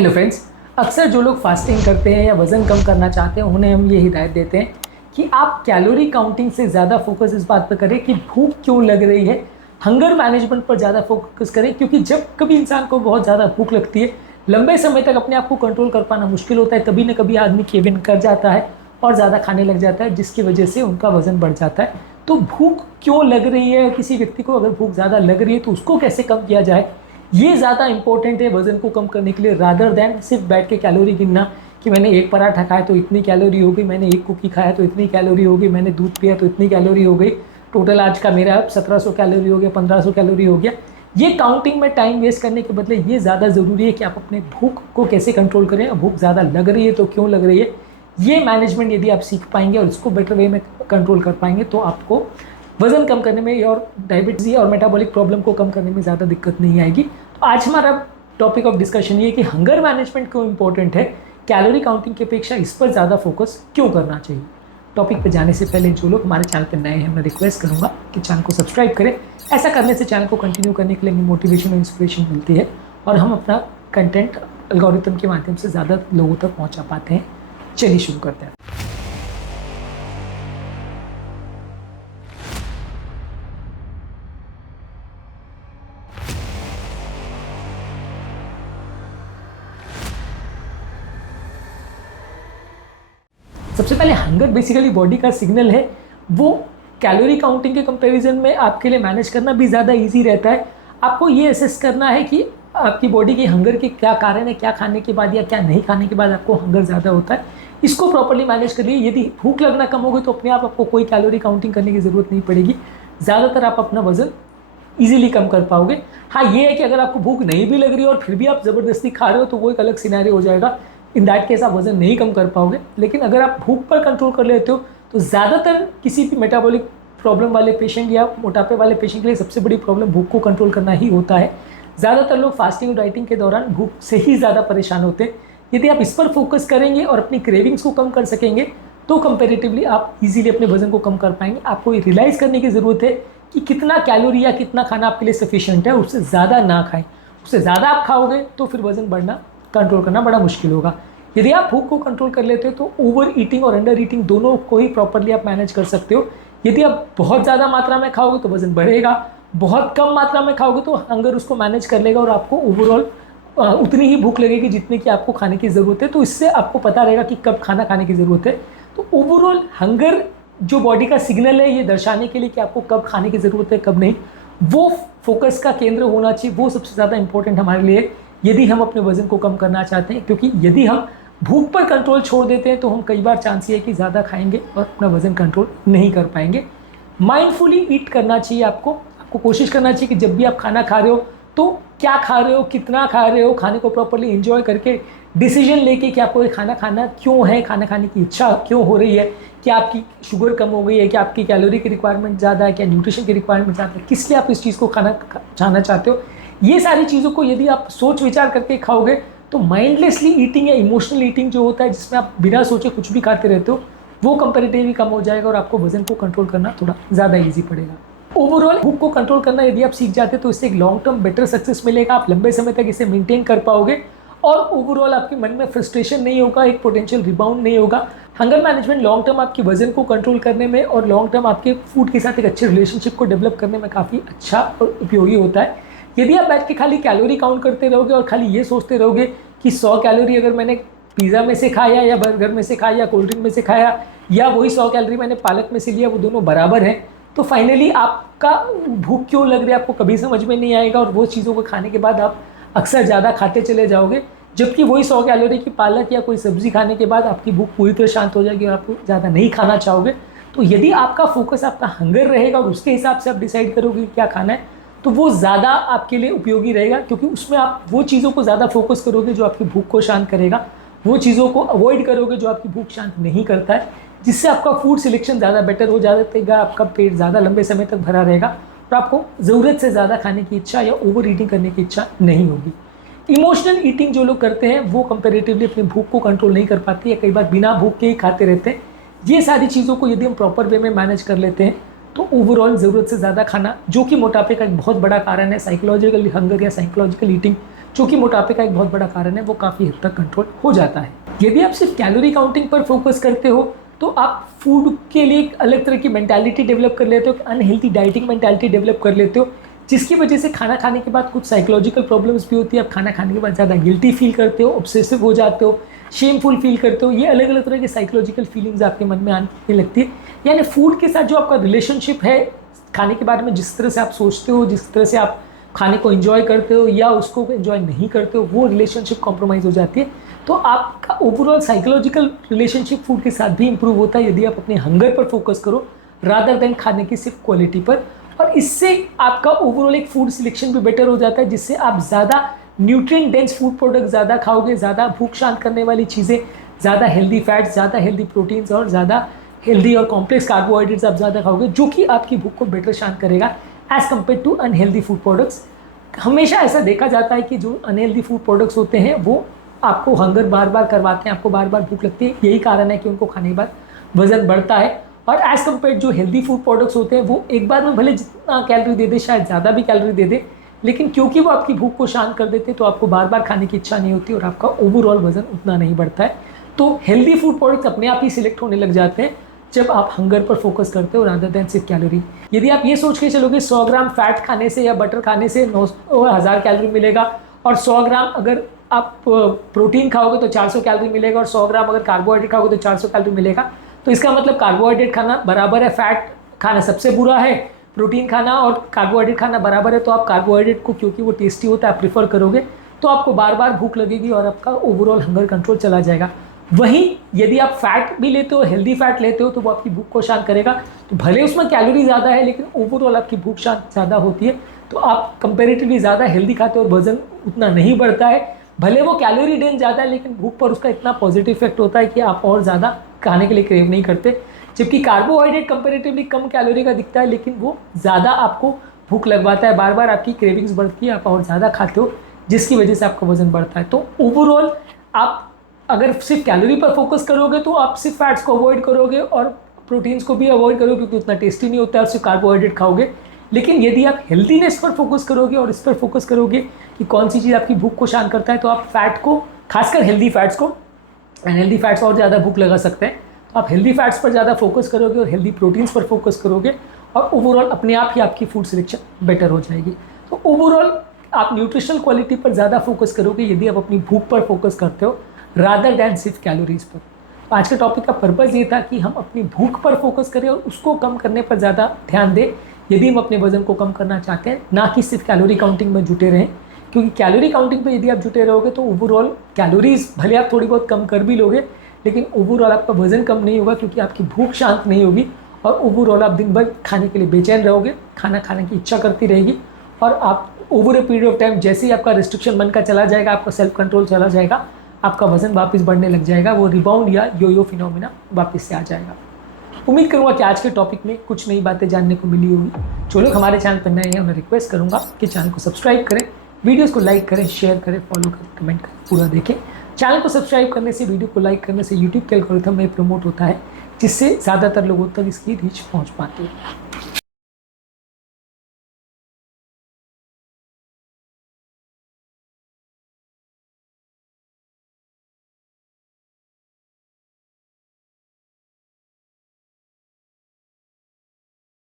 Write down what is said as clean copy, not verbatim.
Hello friends, अक्सर जो लोग फास्टिंग करते हैं या वज़न कम करना चाहते हैं उन्हें हम ये हिदायत देते हैं कि आप कैलोरी काउंटिंग से ज़्यादा फोकस इस बात पर करें कि भूख क्यों लग रही है। हंगर मैनेजमेंट पर ज़्यादा फोकस करें, क्योंकि जब कभी इंसान को बहुत ज़्यादा भूख लगती है, लंबे समय तक अपने आप को कंट्रोल कर पाना मुश्किल होता है। कभी न कभी आदमी केव इन कर जाता है और ज़्यादा खाने लग जाता है, जिसकी वजह से उनका वज़न बढ़ जाता है। तो भूख क्यों लग रही है, किसी व्यक्ति को अगर भूख ज़्यादा लग रही है तो उसको कैसे कम किया जाए, ये ज़्यादा इंपॉर्टेंट है वज़न को कम करने के लिए, रादर दैन सिर्फ बैठ के कैलोरी गिनना कि मैंने एक पराठा खाया तो इतनी कैलोरी हो गई, मैंने एक कुकी खाया तो इतनी कैलोरी हो गई, मैंने दूध पिया तो इतनी कैलोरी हो गई, टोटल आज का मेरा 1700 कैलोरी हो गया, 1500 कैलोरी हो गया। ये काउंटिंग में टाइम वेस्ट करने के बदले ये ज़्यादा ज़रूरी है कि आप अपने भूख को कैसे कंट्रोल करें। भूख ज़्यादा लग रही है तो क्यों लग रही है, ये मैनेजमेंट यदि आप सीख पाएंगे और इसको बेटर वे में कंट्रोल कर पाएंगे तो आपको वज़न कम करने में और डायबिटीज़ और मेटाबॉलिक प्रॉब्लम को कम करने में ज़्यादा दिक्कत नहीं आएगी। तो आज हमारा टॉपिक ऑफ डिस्कशन ये है कि हंगर मैनेजमेंट क्यों इंपॉर्टेंट है, कैलोरी काउंटिंग की अपेक्षा इस पर ज़्यादा फोकस क्यों करना चाहिए। टॉपिक पे जाने से पहले जो लोग हमारे चैनल पर नए हैं, मैं रिक्वेस्ट करूँगा कि चैनल को सब्सक्राइब करें। ऐसा करने से चैनल को कंटिन्यू करने के लिए मोटिवेशन और इंस्पिरेशन मिलती है और हम अपना कंटेंट एल्गोरिथम के माध्यम से ज़्यादा लोगों तक पहुँचा पाते हैं। चलिए शुरू करते हैं। सबसे पहले हंगर बेसिकली बॉडी का सिग्नल है, वो कैलोरी काउंटिंग के कंपैरिजन में आपके लिए मैनेज करना भी ज़्यादा इजी रहता है। आपको ये असेस करना है कि आपकी बॉडी की हंगर के क्या कारण है, क्या खाने के बाद या क्या नहीं खाने के बाद आपको हंगर ज़्यादा होता है, इसको प्रॉपर्ली मैनेज करिए। यदि भूख लगना कम होगी तो अपने आप आपको कोई कैलोरी काउंटिंग करने की ज़रूरत नहीं पड़ेगी, ज़्यादातर आप अपना वज़न ईजिली कम कर पाओगे। हाँ, ये है कि अगर आपको भूख नहीं भी लग रही है और फिर भी आप ज़बरदस्ती खा रहे हो तो वो एक अलग सिनेरियो हो जाएगा। इन दैट केस आप वज़न नहीं कम कर पाओगे। लेकिन अगर आप भूख पर कंट्रोल कर लेते हो तो ज़्यादातर किसी भी मेटाबॉलिक प्रॉब्लम वाले पेशेंट या मोटापे वाले पेशेंट के लिए सबसे बड़ी प्रॉब्लम भूख को कंट्रोल करना ही होता है। ज़्यादातर लोग फास्टिंग और डाइटिंग के दौरान भूख से ही ज़्यादा परेशान होते हैं। यदि आप इस पर फोकस करेंगे और अपनी क्रेविंग्स को कम कर सकेंगे तो कंपेरेटिवली आप इजीली अपने वज़न को कम कर पाएंगे। आपको ये रियलाइज़ करने की ज़रूरत है कि कितना कैलोरी या कितना खाना आपके लिए सफिशिएंट है, उससे ज़्यादा ना खाएं। उससे ज़्यादा आप खाओगे तो फिर वज़न बढ़ना, कंट्रोल करना बड़ा मुश्किल होगा। यदि आप भूख को कंट्रोल कर लेते हो तो ओवर ईटिंग और अंडर ईटिंग दोनों को ही प्रॉपर्ली आप मैनेज कर सकते हो। यदि आप बहुत ज़्यादा मात्रा में खाओगे तो वज़न बढ़ेगा, बहुत कम मात्रा में खाओगे तो हंगर उसको मैनेज कर लेगा और आपको ओवरऑल उतनी ही भूख लगेगी जितनी कि आपको खाने की ज़रूरत है। तो इससे आपको पता रहेगा कि कब खाना खाने की ज़रूरत है। तो ओवरऑल हंगर जो बॉडी का सिग्नल है, ये दर्शाने के लिए कि आपको कब खाने की ज़रूरत है कब नहीं, वो फोकस का केंद्र होना चाहिए। वो सबसे ज़्यादा इंपॉर्टेंट हमारे लिए यदि हम अपने वज़न को कम करना चाहते हैं, क्योंकि यदि हम भूख पर कंट्रोल छोड़ देते हैं तो हम कई बार चांस ये है कि ज़्यादा खाएंगे और अपना वज़न कंट्रोल नहीं कर पाएंगे। माइंडफुली ईट करना चाहिए। आपको कोशिश करना चाहिए कि जब भी आप खाना खा रहे हो तो क्या खा रहे हो, कितना खा रहे हो, खाने को प्रॉपर्ली एंजॉय करके डिसीजन लेके कि आपको ये खाना खाना क्यों है, खाना खाने की इच्छा क्यों हो रही है, क्या आपकी शुगर कम हो गई है, क्या आपकी कैलोरी की रिक्वायरमेंट ज़्यादा है, क्या न्यूट्रिशन की रिक्वायरमेंट ज़्यादा है, किस लिए आप इस चीज़ को खाना खाना चाहते हो। ये सारी चीज़ों को यदि आप सोच विचार करके खाओगे तो माइंडलेसली ईटिंग या इमोशनल ईटिंग जो होता है, जिसमें आप बिना सोचे कुछ भी खाते रहते हो, वो कंपैरेटिवली कम हो जाएगा और आपको वज़न को कंट्रोल करना थोड़ा ज़्यादा ईजी पड़ेगा। ओवरऑल भूख को कंट्रोल करना यदि आप सीख जाते तो इससे एक लॉन्ग टर्म बेटर सक्सेस मिलेगा। आप लंबे समय तक इसे मेंटेन कर पाओगे और ओवरऑल आपके मन में फ्रस्ट्रेशन नहीं होगा, एक पोटेंशियल रिबाउंड नहीं होगा। हंगर मैनेजमेंट लॉन्ग टर्म आपके वज़न को कंट्रोल करने में और लॉन्ग टर्म आपके फूड के साथ एक अच्छे रिलेशनशिप को डेवलप करने में काफ़ी अच्छा और उपयोगी होता है। यदि आप बैठ के खाली कैलोरी काउंट करते रहोगे और खाली ये सोचते रहोगे कि 100 कैलोरी अगर मैंने पिज़्ज़ा में से खाया या बर्गर में से खाया या कोल्ड ड्रिंक में से खाया या वही 100 कैलोरी मैंने पालक में से लिया, वो दोनों बराबर हैं, तो फाइनली आपका भूख क्यों लग रही है आपको कभी समझ में नहीं आएगा और वो चीज़ों को खाने के बाद आप अक्सर ज़्यादा खाते चले जाओगे, जबकि वही 100 कैलोरी की पालक या कोई सब्ज़ी खाने के बाद आपकी भूख पूरी तरह शांत हो जाएगी और आप ज़्यादा नहीं खाना चाहोगे। तो यदि आपका फोकस आपका हंगर रहेगा और उसके हिसाब से आप डिसाइड करोगे क्या खाना है तो वो ज़्यादा आपके लिए उपयोगी रहेगा, क्योंकि उसमें आप वो चीज़ों को ज़्यादा फोकस करोगे जो आपकी भूख को शांत करेगा, वो चीज़ों को अवॉइड करोगे जो आपकी भूख शांत नहीं करता है, जिससे आपका फूड सिलेक्शन ज़्यादा बेटर हो जाएगा, आपका पेट ज़्यादा लंबे समय तक भरा रहेगा और आपको ज़रूरत से ज़्यादा खाने की इच्छा या ओवर ईटिंग करने की इच्छा नहीं होगी। इमोशनल ईटिंग जो लोग करते हैं वो कंपेरेटिवली अपनी भूख को कंट्रोल नहीं कर पाते या कई बार बिना भूख के ही खाते रहते हैं। ये सारी चीज़ों को यदि हम प्रॉपर वे में मैनेज कर लेते हैं तो ओवरऑल ज़रूरत से ज़्यादा खाना, जो कि मोटापे का एक बहुत बड़ा कारण है, साइकोलॉजिकल हंगर या साइकोलॉजिकल ईटिंग जो कि मोटापे का एक बहुत बड़ा कारण है, वो काफ़ी हद तक कंट्रोल हो जाता है। यदि आप सिर्फ कैलोरी काउंटिंग पर फोकस करते हो तो आप फूड के लिए एक अलग तरह की मेंटालिटी डेवलप कर लेते हो, अनहेल्थी डाइटिंग मेंटालिटी डेवलप कर लेते हो, जिसकी वजह से खाना खाने के बाद कुछ साइकोलॉजिकल प्रॉब्लम्स भी होती है। आप खाना खाने के बाद ज़्यादा गिल्टी फील करते हो, ऑब्सेसिव हो जाते हो, शेमफुल फील करते हो। ये अलग अलग तरह के साइकोलॉजिकल फीलिंग्स आपके मन में आने लगती है। यानी फूड के साथ जो आपका रिलेशनशिप है, खाने के बारे में जिस तरह से आप सोचते हो, जिस तरह से आप खाने को एंजॉय करते हो या उसको एंजॉय नहीं करते हो, वो रिलेशनशिप कॉम्प्रोमाइज़ हो जाती है। तो आपका ओवरऑल साइकोलॉजिकल रिलेशनशिप फूड के साथ भी इंप्रूव होता है यदि आप अपने हंगर पर फोकस करो रादर देन खाने की सिर्फ क्वालिटी पर। और इससे आपका ओवरऑल एक फूड सिलेक्शन भी बेटर हो जाता है, जिससे आप ज़्यादा न्यूट्रिएंट डेंस फूड प्रोडक्ट ज़्यादा खाओगे, ज़्यादा भूख शांत करने वाली चीज़ें, ज़्यादा हेल्दी फैट्स, ज़्यादा हेल्दी प्रोटीन्स और ज़्यादा हेल्दी और कॉम्प्लेक्स कार्बोहाइड्रेट्स आप ज़्यादा खाओगे, जो कि आपकी भूख को बेटर शांत करेगा as compare to unhealthy food products. हमेशा ऐसा देखा जाता है कि जो अनहेल्दी फूड प्रोडक्ट्स होते हैं वो आपको हंगर बार बार करवाते हैं, आपको बार बार भूख लगती है। यही कारण है कि उनको खाने के बाद वजन बढ़ता है। और एज़ कम्पेयर जो हेल्दी फूड प्रोडक्ट्स होते हैं वो एक बार में भले जितना कैलोरी दे दे, शायद ज़्यादा भी कैलोरी दे दे, लेकिन क्योंकि वो आपकी भूख को शांत कर देते हैं तो आपको बार बार खाने की इच्छा नहीं होती और आपका ओवरऑल वजन उतना नहीं बढ़ता है। तो हेल्दी फूड प्रोडक्ट्स अपने आप ही सिलेक्ट होने लग जाते हैं जब आप हंगर पर फोकस करते हो रादर देन सिर्फ कैलोरी। यदि आप ये सोच के चलोगे 100 ग्राम फैट खाने से या बटर खाने से 9,000 कैलोरी मिलेगा, और 100 ग्राम अगर आप प्रोटीन खाओगे तो 400 कैलोरी मिलेगा, और 100 ग्राम अगर कार्बोहाइड्रेट खाओगे तो 400 कैलोरी मिलेगा, तो इसका मतलब कार्बोहाइड्रेट खाना बराबर है, फैट खाना सबसे बुरा है, प्रोटीन खाना और कार्बोहाइड्रेट खाना बराबर है। तो आप कार्बोहाइड्रेट को, क्योंकि वो टेस्टी होता है, आप प्रीफर करोगे, तो आपको बार बार भूख लगेगी और आपका ओवरऑल हंगर कंट्रोल चला जाएगा। वहीं यदि आप फैट भी लेते हो, हेल्दी फैट लेते हो, तो वो आपकी भूख को शांत करेगा। तो भले उसमें कैलोरी ज़्यादा है लेकिन ओवरऑल आपकी भूख शांत ज़्यादा होती है, तो आप कंपेरेटिवली ज़्यादा हेल्दी खाते हो और वजन उतना नहीं बढ़ता है। भले वो कैलोरी डेंस ज़्यादा है लेकिन भूख पर उसका इतना पॉजिटिव इफेक्ट होता है कि आप और ज़्यादा खाने के लिए क्रेव नहीं करते। जबकि कार्बोहाइड्रेट कंपेरेटिवली कम कैलोरी का दिखता है लेकिन वो ज़्यादा आपको भूख लगवाता है, बार बार आपकी क्रेविंग्स बढ़ती है, आप और ज़्यादा खाते हो, जिसकी वजह से आपका वजन बढ़ता है। तो ओवरऑल आप अगर सिर्फ कैलोरी पर फोकस करोगे तो आप सिर्फ फैट्स को अवॉइड करोगे और प्रोटीन्स को भी अवॉइड करोगे क्योंकि उतना टेस्टी नहीं होता है, सिर्फ कार्बोहाइड्रेट खाओगे। लेकिन यदि आप हेल्दीनेस पर फोकस करोगे और इस पर फोकस करोगे कि कौन सी चीज़ आपकी भूख को शांत करता है, तो आप फैट को, खासकर हेल्दी फैट्स को, अनहेल्दी फैट्स और ज़्यादा भूख लगा सकते हैं, तो आप हेल्दी फैट्स पर ज़्यादा फोकस करोगे और हेल्दी प्रोटीन्स पर फोकस करोगे और ओवरऑल अपने आप ही आपकी फूड सिलेक्शन बेटर हो जाएगी। तो ओवरऑल आप न्यूट्रिशनल क्वालिटी पर ज़्यादा फोकस करोगे यदि आप अपनी भूख पर फोकस करते हो रादर दैन सिर्फ कैलोरीज पर। तो आज के टॉपिक का पर्पज़ ये था कि हम अपनी भूख पर फोकस करें और उसको कम करने पर ज़्यादा ध्यान दें यदि हम अपने वजन को कम करना चाहते हैं, ना कि सिर्फ कैलोरी काउंटिंग में जुटे रहें। क्योंकि कैलोरी काउंटिंग पे यदि आप जुटे रहोगे तो ओवरऑल कैलोरीज भले आप थोड़ी बहुत कम कर भी लोगे लेकिन ओवरऑल आपका वजन कम नहीं होगा क्योंकि आपकी भूख शांत नहीं होगी और ओवरऑल आप दिन भर खाने के लिए बेचैन रहोगे, खाना खाने की इच्छा करती रहेगी और आप over a period of time जैसे ही आपका रिस्ट्रिक्शन मन का चला जाएगा, आपका सेल्फ कंट्रोल चला जाएगा, आपका वजन वापस बढ़ने लग जाएगा, वो रिबाउंड या यो फिनोमिना वापस से आ जाएगा। उम्मीद करूँगा कि आज के टॉपिक में कुछ नई बातें जानने को मिली होगी। जो लोग हमारे चैनल पर नए हैं उन्हें रिक्वेस्ट करूँगा कि चैनल को सब्सक्राइब करें, वीडियोस को लाइक करें, शेयर करें, फॉलो करें, कमेंट करें, पूरा देखें। चैनल को सब्सक्राइब करने से, वीडियो को लाइक करने से यूट्यूब के एल्गोरिथम में प्रमोट होता है, जिससे ज़्यादातर लोगों तक इसकी रीच पहुँच पाती है।